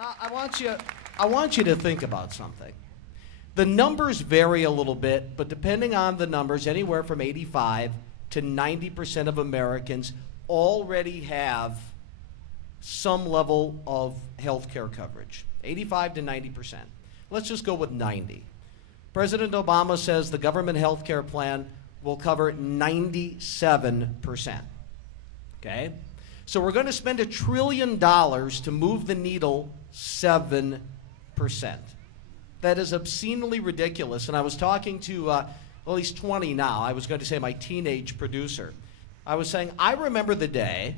Now, I want you to think about something. The numbers vary a little bit, but depending on the numbers, anywhere from 85 to 90% of Americans already have some level of health care coverage. 85 to 90%. Let's just go with 90. President Obama says the government health care plan will cover 97%. Okay? So we're going to spend $1 trillion to move the needle 7%. That is obscenely ridiculous. And I was talking to, well, he's 20 now. I was going to say my teenage producer. I was saying, I remember the day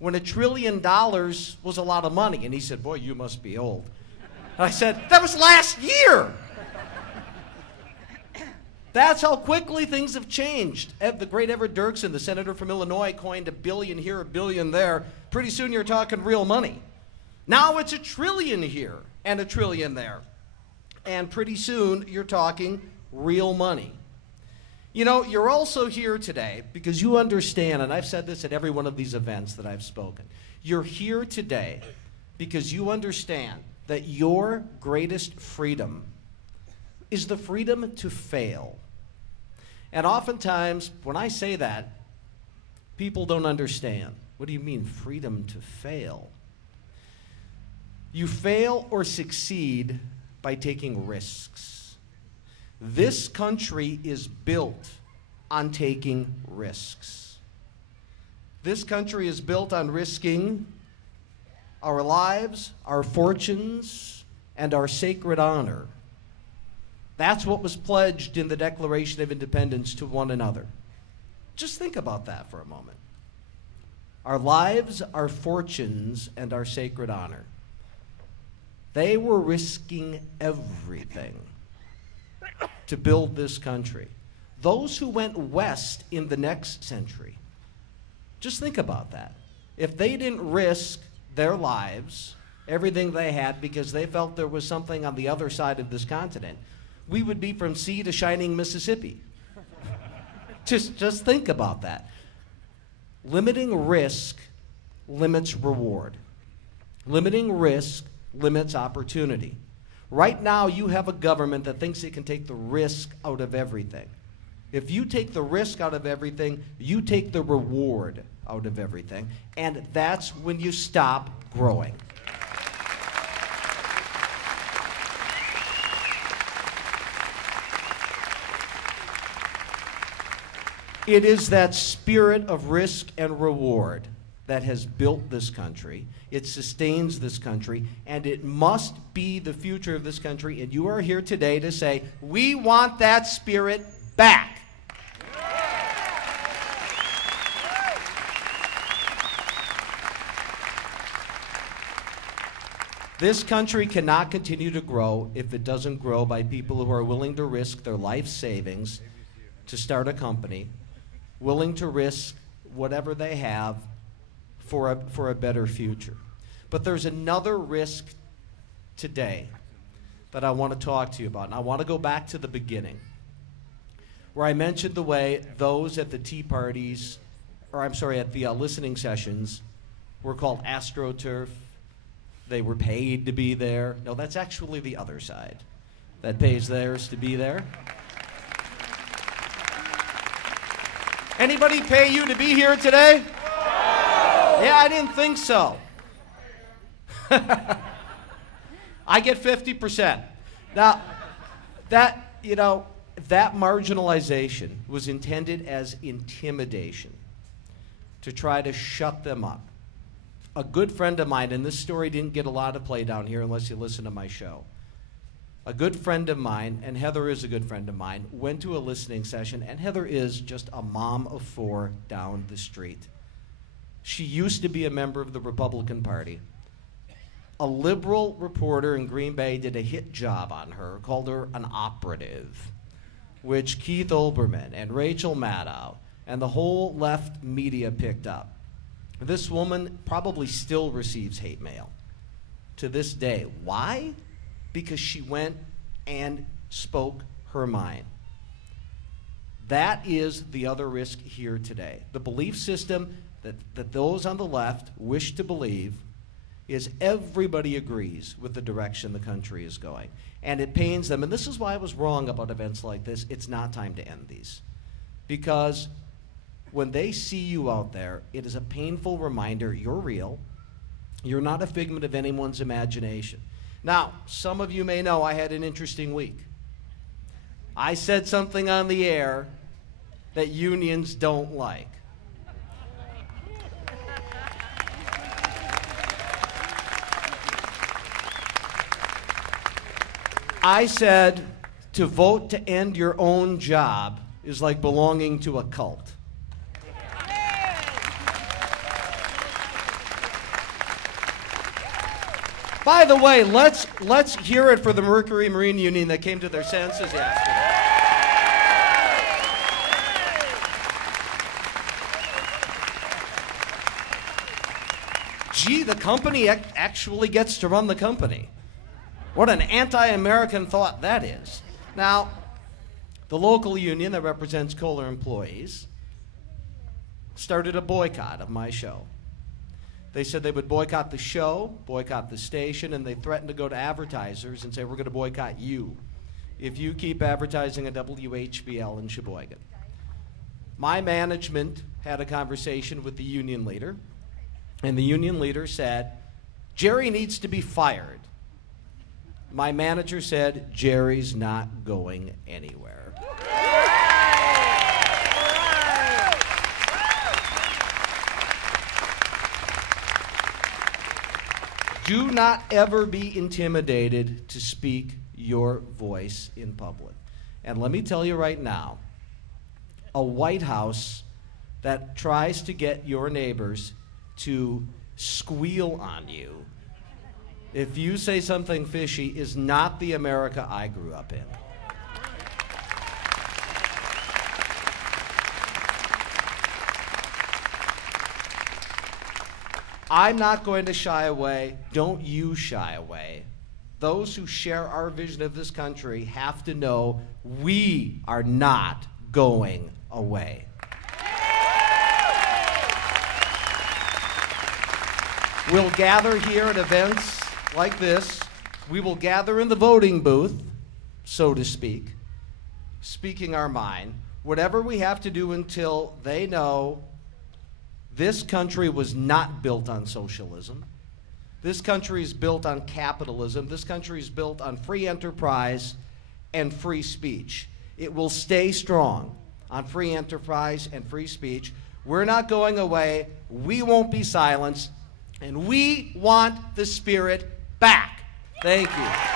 when $1 trillion was a lot of money. And he said, boy, you must be old. And I said, that was last year. That's how quickly things have changed. The great Everett Dirksen, the senator from Illinois, coined $1 billion here, $1 billion there. Pretty soon you're talking real money. Now it's $1 trillion here and $1 trillion there. And pretty soon you're talking real money. You know, you're also here today because you understand, and I've said this at every one of these events that I've spoken, you're here today because you understand that your greatest freedom is the freedom to fail. And oftentimes, when I say that, people don't understand. What do you mean, freedom to fail? You fail or succeed by taking risks. This country is built on taking risks. This country is built on risking our lives, our fortunes, and our sacred honor. That's what was pledged in the Declaration of Independence to one another. Just think about that for a moment. Our lives, our fortunes, and our sacred honor. They were risking everything to build this country. Those who went west in the next century, just think about that. If they didn't risk their lives, everything they had, because they felt there was something on the other side of this continent, we would be from sea to shining Mississippi. Just think about that. Limiting risk limits reward. Limiting risk limits opportunity. Right now, you have a government that thinks it can take the risk out of everything. If you take the risk out of everything, you take the reward out of everything, and that's when you stop growing. It is that spirit of risk and reward that has built this country. It sustains this country, and it must be the future of this country. And you are here today to say, we want that spirit back. This country cannot continue to grow if it doesn't grow by people who are willing to risk their life savings to start a company, willing to risk whatever they have for a better future. But there's another risk today that I want to talk to you about. And I want to go back to the beginning, where I mentioned the way those at the tea parties, or I'm sorry, at the listening sessions were called AstroTurf. They were paid to be there. No, that's actually the other side that pays theirs to be there. Anybody pay you to be here today? Yeah, I didn't think so. I get 50%. Now, that marginalization was intended as intimidation to try to shut them up. A good friend of mine, and this story didn't get a lot of play down here unless you listen to my show. A good friend of mine, and Heather is a good friend of mine, went to a listening session, and Heather is just a mom of 4 down the street. She used to be a member of the Republican Party. A liberal reporter in Green Bay did a hit job on her, called her an operative, which Keith Olbermann and Rachel Maddow and the whole left media picked up. This woman probably still receives hate mail to this day. Why? Because she went and spoke her mind. That is the other risk here today. The belief system that those on the left wish to believe is everybody agrees with the direction the country is going. And it pains them. And this is why I was wrong about events like this. It's not time to end these. Because when they see you out there, it is a painful reminder you're real. You're not a figment of anyone's imagination. Now, some of you may know I had an interesting week. I said something on the air that unions don't like. I said to vote to end your own job is like belonging to a cult. By the way, let's hear it for the Mercury Marine Union that came to their senses yesterday. Gee, the company actually gets to run the company. What an anti-American thought that is. Now, the local union that represents Kohler employees started a boycott of my show. They said they would boycott the show, boycott the station, and they threatened to go to advertisers and say, we're going to boycott you if you keep advertising at WHBL in Sheboygan. My management had a conversation with the union leader, and the union leader said, Jerry needs to be fired. My manager said, Jerry's not going anywhere. Do not ever be intimidated to speak your voice in public. And let me tell you right now, a White House that tries to get your neighbors to squeal on you if you say something fishy is not the America I grew up in. I'm not going to shy away. Don't you shy away. Those who share our vision of this country have to know we are not going away. We'll gather here at events like this. We will gather in the voting booth, so to speak, speaking our mind, whatever we have to do until they know this country was not built on socialism. This country is built on capitalism. This country is built on free enterprise and free speech. It will stay strong on free enterprise and free speech. We're not going away. We won't be silenced. And we want the spirit back. Thank you.